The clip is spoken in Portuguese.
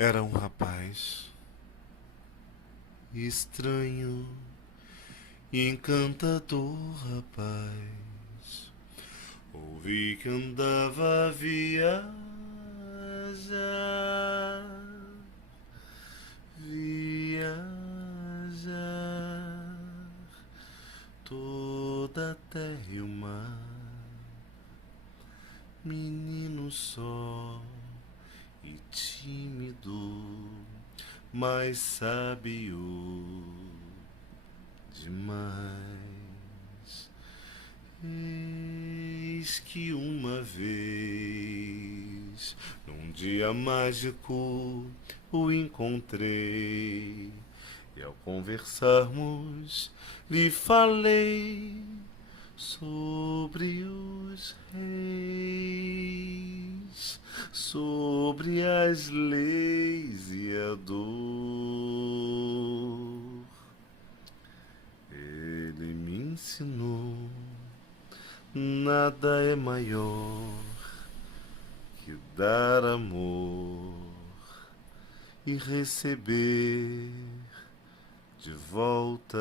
Era um rapaz estranho e encantador, rapaz. Ouvi que andava a viajar, viajar toda a terra e o mar. Menino só e tímido, mas sábio demais. Eis que uma vez, num dia mágico, o encontrei. E ao conversarmos, lhe falei sobre os reis, sobre as leis e a dor. Ele me ensinou, nada é maior que dar amor e receber de volta